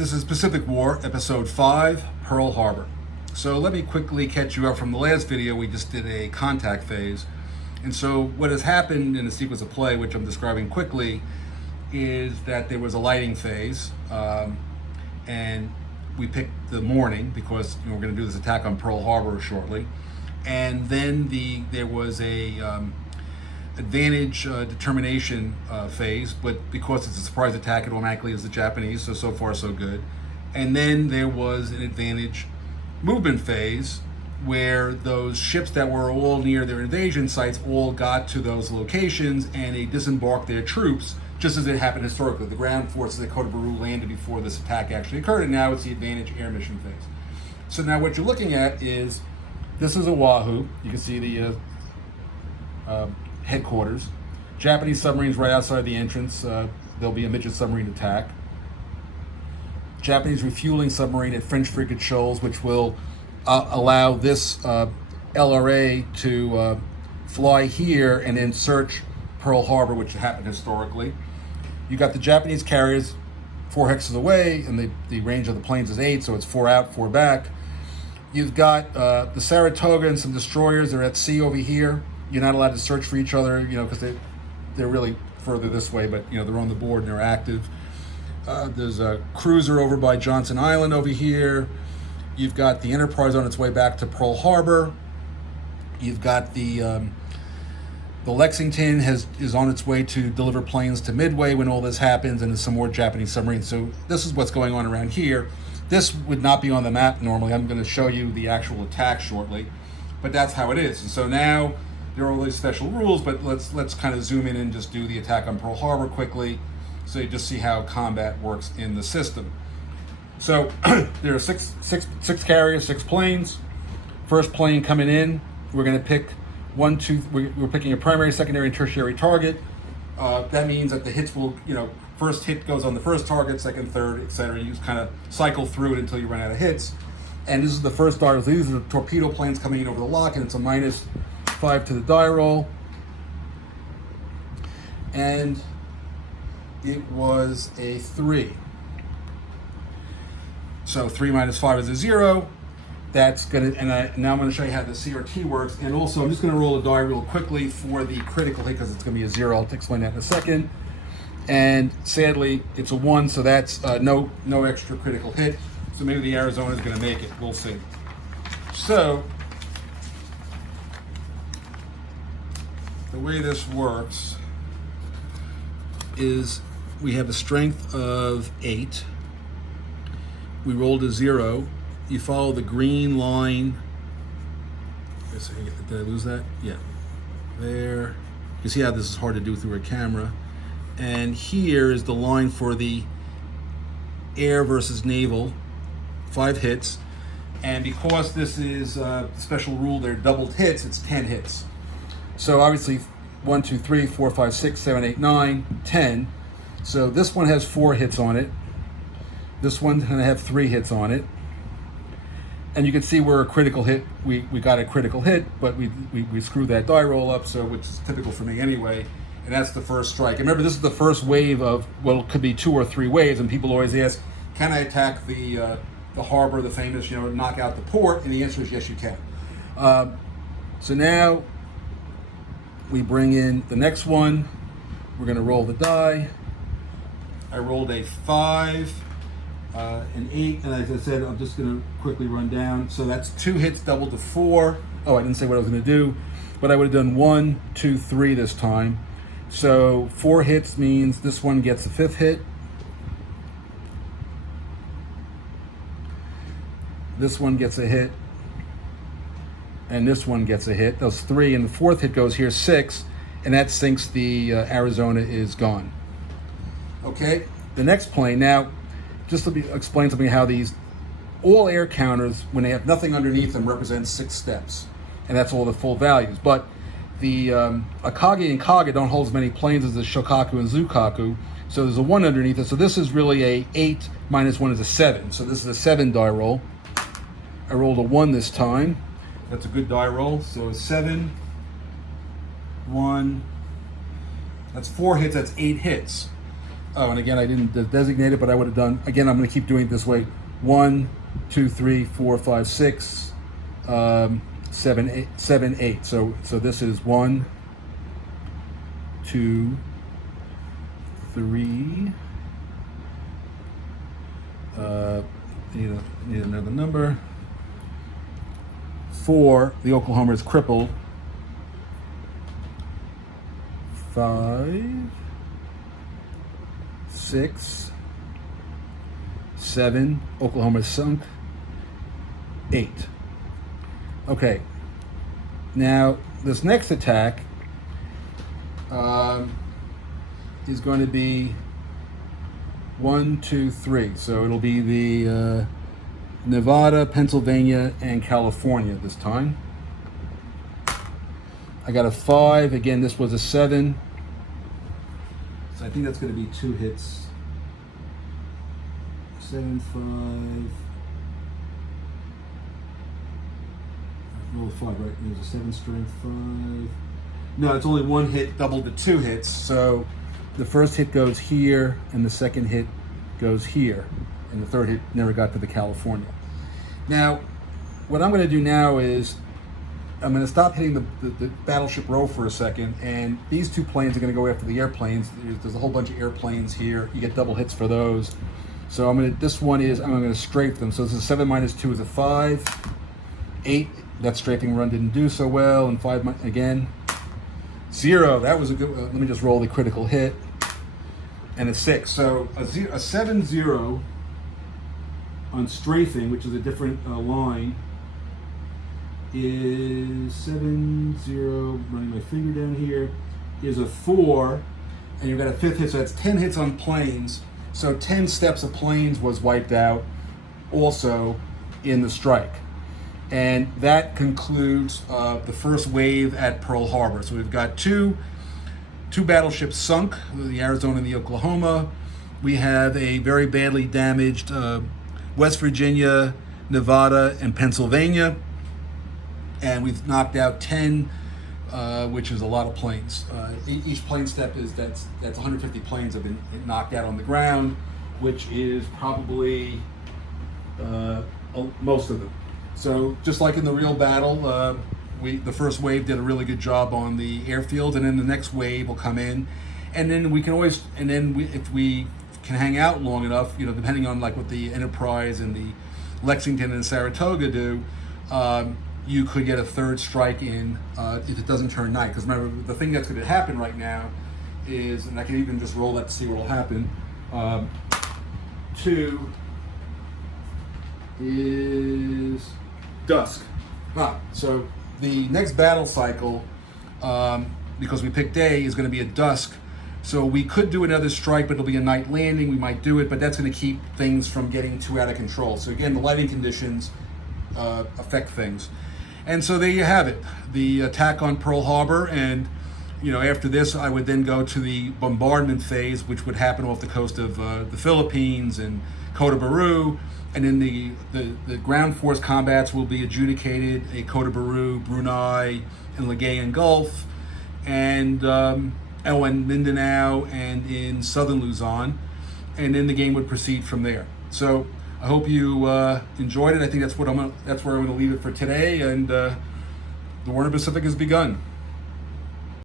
This is Pacific War, Episode 5, Pearl Harbor. So let me quickly catch you up from the last video. We just did a contact phase. And so what has happened in the sequence of play, which I'm describing quickly, is that there was a lighting phase. And we picked the morning because we're going to do this attack on Pearl Harbor shortly. And then there was a advantage determination phase, but because it's a surprise attack, it automatically is the Japanese, so far so good. And then there was an advantage movement phase where those ships that were all near their invasion sites all got to those locations and they disembarked their troops, just as it happened historically. The ground forces at Kota Baru landed before this attack actually occurred, and now it's the advantage air mission phase. So now what you're looking at is, this is Oahu. You can see the headquarters. Japanese submarines right outside the entrance. There'll be a midget submarine attack. Japanese refueling submarine at French frigate shoals, which will allow this LRA to fly here and then search Pearl Harbor, which happened historically. You got the Japanese carriers 4 hexes away, and the range of the planes is 8, so it's 4 out, 4 back. You've got the Saratoga and some destroyers. They're at sea over here. You're not allowed to search for each other, because they're really further this way, but they're on the board and they're active. There's a cruiser over by Johnson Island over here. You've got the Enterprise on its way back to Pearl Harbor. You've got the Lexington is on its way to deliver planes to Midway when all this happens, and there's some more Japanese submarines. So this is what's going on around here. This would not be on the map normally. I'm going to show you the actual attack shortly, but that's how it is. And so now there are all these special rules, but let's kind of zoom in and just do the attack on Pearl Harbor quickly, so you just see how combat works in the system. So there are six carriers, 6 planes. First plane coming in, we're going to pick we're picking a primary, secondary, and tertiary target. That means that the hits will, first hit goes on the first target, second, third, etc. You just kind of cycle through it until you run out of hits. And this is the first die roll. These are the torpedo planes coming in over the lock, and it's a -5 to the die roll. And it was a 3. So 3 minus 5 is a 0. That's gonna, now I'm gonna show you how the CRT works. And also, I'm just gonna roll a die real quickly for the critical hit, because it's gonna be a 0. I'll explain that in a second. And sadly, it's a 1, so that's no extra critical hit. So maybe the Arizona is gonna make it. We'll see. So the way this works is we have a strength of 8. We rolled a 0. You follow the green line. Did I lose that? Yeah. There. You see how this is hard to do through a camera. And here is the line for the air versus naval. 5 hits. And because this is a special rule, they're doubled hits, it's 10 hits. So obviously 1, 2, 3, 4, 5, 6, 7, 8, 9, 10. So this one has 4 hits on it. This one's gonna have 3 hits on it. And you can see we're a critical hit. We got a critical hit, but we screwed that die roll up, so which is typical for me anyway. And that's the first strike. And remember, this is the first wave of, well, it could be 2 or 3 waves, and people always ask, can I attack the harbor, the famous, knock out the port? And the answer is yes, you can. So now we bring in the next one. We're gonna roll the die. I rolled a 5, an 8, and as I said, I'm just gonna quickly run down. So that's 2 hits doubled to 4. Oh, I didn't say what I was gonna do, but I would have done 1, 2, 3 this time. So 4 hits means this one gets a 5th hit. This one gets a hit. And this one gets a hit. Those 3, and the 4th hit goes here, 6, and that sinks the Arizona is gone. Okay, the next plane. Now, just to explain something how these, all air counters, when they have nothing underneath them, represent 6 steps. And that's all the full values. But the Akagi and Kaga don't hold as many planes as the Shokaku and Zukaku. So there's a 1 underneath it. So this is really a 8 minus 1 is a 7. So this is a 7 die roll. I rolled a 1 this time. That's a good die roll. So 7, 1. That's 4 hits. That's 8 hits. Oh, and again, I didn't designate it, but I would have done, again, I'm going to keep doing it this way. 1, 2, 3, 4, 5, 6, 7, 8. So this is 1, 2, 3. Need another number. 4. The Oklahoma is crippled. 5, 6, 7. Oklahoma is sunk. 8. Okay. Now this next attack is going to be 1, 2, 3. So it'll be the Nevada, Pennsylvania, and California this time. I got a 5. Again, this was a 7. So I think that's going to be 2 hits. 7, 5. Roll a 5, right? There's a 7 strength, 5. No, it's only 1 hit, doubled to 2 hits. So the first hit goes here, and the second hit goes here, and the third hit never got to the California. Now, what I'm going to do now is I'm going to stop hitting the Battleship Row for a second, and these 2 planes are going to go after the airplanes. There's a whole bunch of airplanes here. You get double hits for those. So I'm going to strafe them. So this is 7 minus 2 is a 5. 8, that strafing run didn't do so well, and 5 again. 0, that was a good, let me just roll the critical hit. And a 6. So a 7-0 on strafing, which is a different line, is 7-0, running my finger down here, is a 4, and you've got a 5th hit, so that's 10 hits on planes. So 10 steps of planes was wiped out also in the strike. And that concludes the first wave at Pearl Harbor. So we've got two battleships sunk, the Arizona and the Oklahoma. We have a very badly damaged West Virginia, Nevada, and Pennsylvania. And we've knocked out 10, which is a lot of planes. Each plane step that's 150 planes have been knocked out on the ground, which is probably most of them. So just like in the real battle, the first wave did a really good job on the airfield, and then the next wave will come in, and then we can always, if we can hang out long enough, depending on like what the Enterprise and the Lexington and Saratoga do, you could get a third strike in if it doesn't turn night. Because remember, the thing that's going to happen right now is, and I can even just roll that to see what will happen. 2 is dusk. So the next battle cycle, because we picked day, is going to be at dusk. So we could do another strike, but it'll be a night landing. We might do it, but that's going to keep things from getting too out of control. So again, the lighting conditions affect things. And so there you have it, the attack on Pearl Harbor. And after this, I would then go to the bombardment phase, which would happen off the coast of the Philippines and Kota Baru. And then the ground force combats will be adjudicated at Kota Baru, Brunei, and Ligayen Gulf, and Mindanao, and in southern Luzon. And then the game would proceed from there. So I hope you enjoyed it. I think that's where I'm going to leave it for today. And the War in the Pacific has begun.